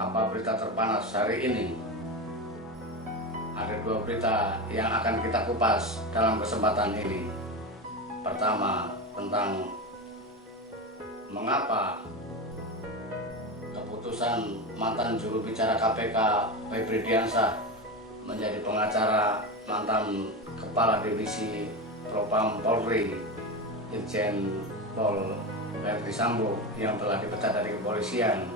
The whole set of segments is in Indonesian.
apa berita terpanas hari ini. Ada dua berita yang akan kita kupas dalam kesempatan ini. Pertama, tentang mengapa keputusan mantan juru bicara KPK Febri Diansah menjadi pengacara mantan Kepala Divisi Propam Polri Irjen Pol Verdi Sambo yang telah dipecat dari kepolisian,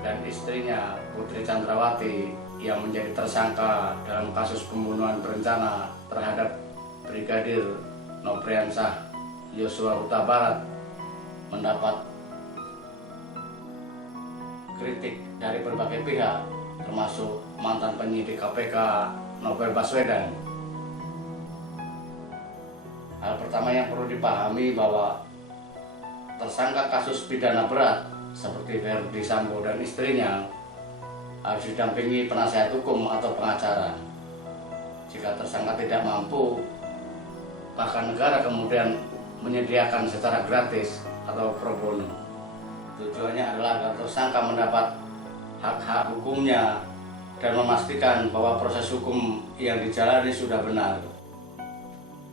dan istrinya Putri Chandrawati yang menjadi tersangka dalam kasus pembunuhan berencana terhadap Brigadir Nopriansah Yosua Huta Barat mendapat kritik dari berbagai pihak, termasuk mantan penyidik KPK Novel Baswedan. Hal pertama yang perlu dipahami bahwa tersangka kasus pidana berat seperti Verdi Sambo dan istrinya harus didampingi penasihat hukum atau pengacara. Jika tersangka tidak mampu, bahkan negara kemudian menyediakan secara gratis atau pro bono. Tujuannya adalah agar tersangka mendapat hak-hak hukumnya dan memastikan bahwa proses hukum yang dijalani sudah benar.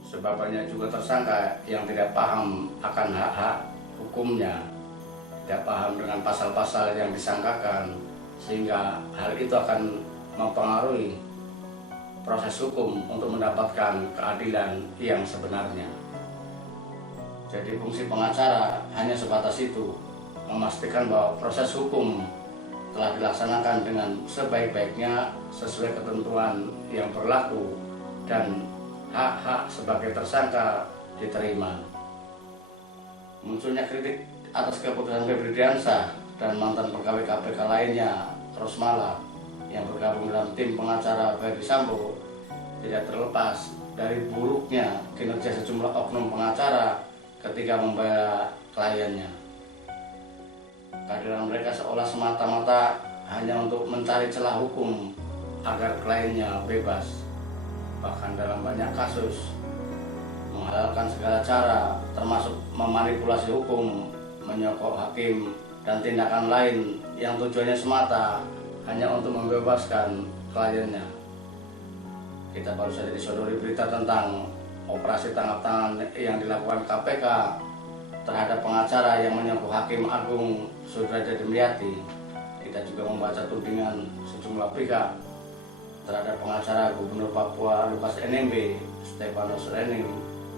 Sebab banyak juga tersangka yang tidak paham akan hak-hak hukumnya, tidak paham dengan pasal-pasal yang disangkakan, sehingga hal itu akan mempengaruhi proses hukum untuk mendapatkan keadilan yang sebenarnya. Jadi fungsi pengacara hanya sebatas itu, memastikan bahwa proses hukum telah dilaksanakan dengan sebaik-baiknya sesuai ketentuan yang berlaku dan hak-hak sebagai tersangka diterima. Munculnya kritik atas keputusan Febri Diansah dan mantan pegawai KPK lainnya, Rosmala, yang bergabung dalam tim pengacara Verdi Sambo tidak terlepas dari buruknya kinerja sejumlah oknum pengacara ketika membela kliennya. Kehadiran mereka seolah semata-mata hanya untuk mencari celah hukum agar kliennya bebas. Bahkan dalam banyak kasus menghalalkan segala cara, termasuk memanipulasi hukum, menyokok hakim, dan tindakan lain yang tujuannya semata hanya untuk membebaskan kliennya. Kita baru saja disodori berita tentang operasi tangkap tangan yang dilakukan KPK terhadap pengacara yang menyokok Hakim Agung Sudrajat Dimyati. Kita juga membaca tudingan sejumlah pihak terhadap pengacara Gubernur Papua Lukas NMB, Stefanus Rening,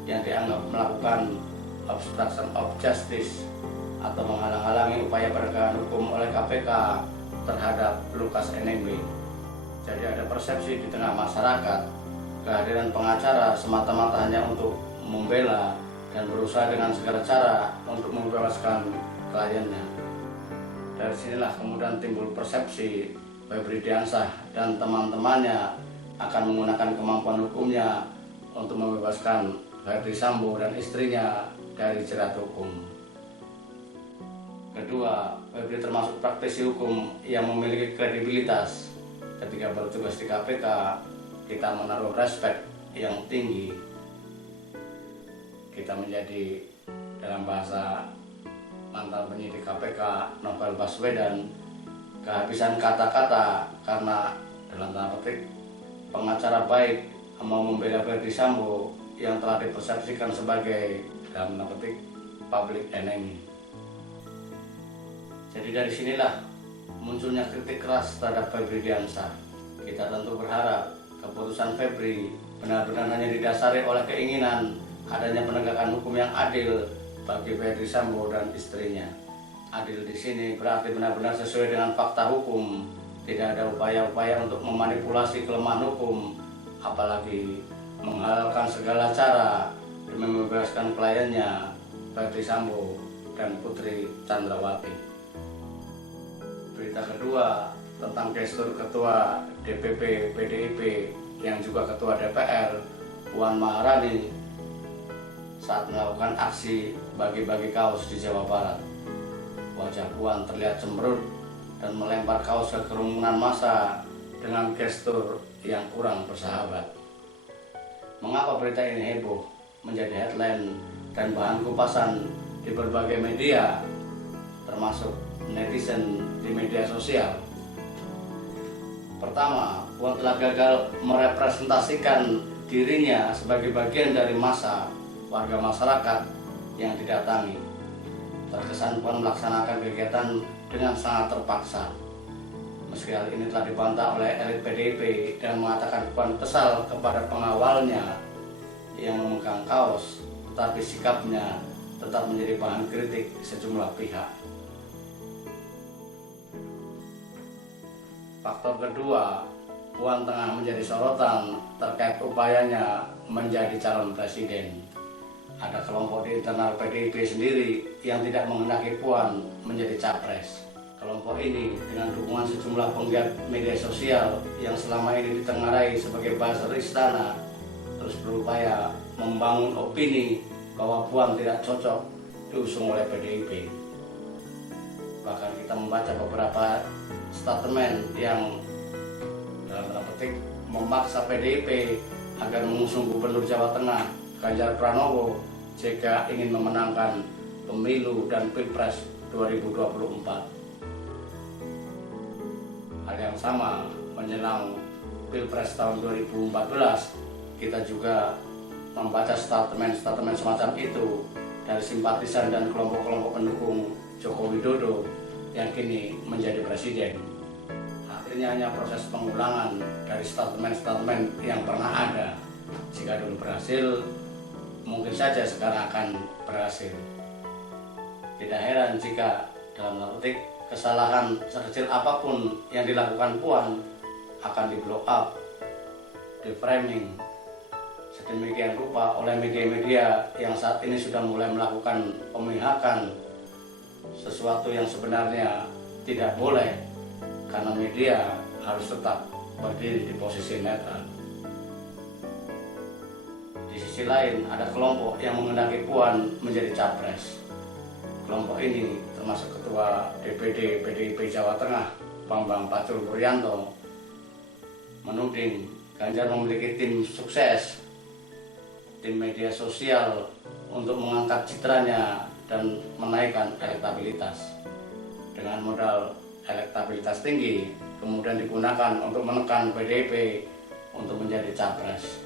yang dianggap melakukan obstruction of justice atau menghalang-halangi upaya penegakan hukum oleh KPK terhadap Lukas NMB. Jadi ada persepsi di tengah masyarakat kehadiran pengacara semata-mata hanya untuk membela dan berusaha dengan segala cara untuk membebaskan kliennya. Dari sinilah kemudian timbul persepsi Febri Diansah dan teman-temannya akan menggunakan kemampuan hukumnya untuk membebaskan Verdi Sambo dan istrinya dari jerat hukum. Kedua, Febri termasuk praktisi hukum yang memiliki kredibilitas. Ketika bertugas di KPK, kita menaruh respek yang tinggi. Kita menjadi, dalam bahasa mantan penyidik KPK Novel Baswedan, kehabisan kata-kata karena dalam tanda petik pengacara baik mau membela Verdi Sambo yang telah dipersepsikan sebagai dalam tanda petik public enemy. Jadi dari sinilah munculnya kritik keras terhadap Febri Diansah. Kita tentu berharap keputusan Febri benar-benar hanya didasari oleh keinginan adanya penegakan hukum yang adil bagi Verdi Sambo dan istrinya. Adil di sini berarti benar-benar sesuai dengan fakta hukum, tidak ada upaya-upaya untuk memanipulasi kelemahan hukum, apalagi menghalalkan segala cara demi membebaskan kliennya Verdi Sambo dan Putri Chandrawati. Berita kedua tentang gestur Ketua DPP PDIP yang juga Ketua DPR Puan Maharani saat melakukan aksi bagi-bagi kaos di Jawa Barat. Wajah Puan terlihat cemberut dan melempar kaos ke kerumunan massa dengan gestur yang kurang bersahabat. Mengapa berita ini heboh, menjadi headline dan bahan kupasan di berbagai media, termasuk netizen di media sosial? Pertama, Puan telah gagal merepresentasikan dirinya sebagai bagian dari massa warga masyarakat yang didatangi. Terkesan Puan melaksanakan kegiatan dengan sangat terpaksa. Meski hal ini telah dibantah oleh elit PDIP dan mengatakan Puan kesal kepada pengawalnya yang memegang kaos, tetapi sikapnya tetap menjadi bahan kritik sejumlah pihak. Faktor kedua, Puan tengah menjadi sorotan terkait upayanya menjadi calon presiden. Ada kelompok di internal PDIP sendiri yang tidak menghendaki Puan menjadi capres. Kelompok ini dengan dukungan sejumlah penggiat media sosial yang selama ini ditengarai sebagai buzzer istana terus berupaya membangun opini bahwa Puan tidak cocok diusung oleh PDIP. Bahkan kita membaca beberapa statement yang dalam tanda petik memaksa PDIP agar mengusung Gubernur Jawa Tengah Ganjar Pranowo jika ingin memenangkan pemilu dan Pilpres 2024. Hal yang sama menjelang Pilpres tahun 2014, kita juga membaca statement-statement semacam itu dari simpatisan dan kelompok-kelompok pendukung Joko Widodo yang kini menjadi presiden. Akhirnya hanya proses pengulangan dari statement-statement yang pernah ada. Jika dulu berhasil, mungkin saja sekarang akan berhasil. Tidak heran jika dalam tanda petik kesalahan sekecil apapun yang dilakukan Puan akan di-blow up, di-framing sedemikian rupa oleh media-media yang saat ini sudah mulai melakukan pemihakan sesuatu yang sebenarnya tidak boleh, karena media harus tetap berdiri di posisi netral. Di sisi lain ada kelompok yang menghendaki Puan menjadi capres. Kelompok ini termasuk Ketua DPD PDIP Jawa Tengah Bambang Pacul-Wuryanto menuding Ganjar memiliki tim sukses, tim media sosial untuk mengangkat citranya dan menaikkan elektabilitas. Dengan modal elektabilitas tinggi, kemudian digunakan untuk menekan PDIP untuk menjadi capres.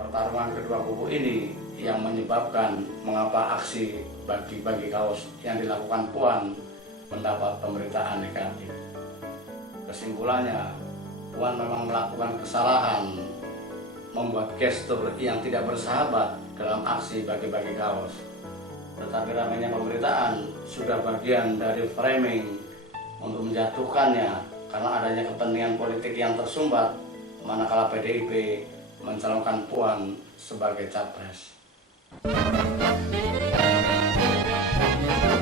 Pertarungan kedua kubu ini yang menyebabkan mengapa aksi bagi-bagi kaos yang dilakukan Puan mendapat pemberitaan negatif. Kesimpulannya, Puan memang melakukan kesalahan membuat gestur yang tidak bersahabat dalam aksi bagi-bagi kaos. Tetapi ramainya pemberitaan sudah bagian dari framing untuk menjatuhkannya karena adanya kepentingan politik yang tersumbat manakala PDIP mencalonkan Puan sebagai capres.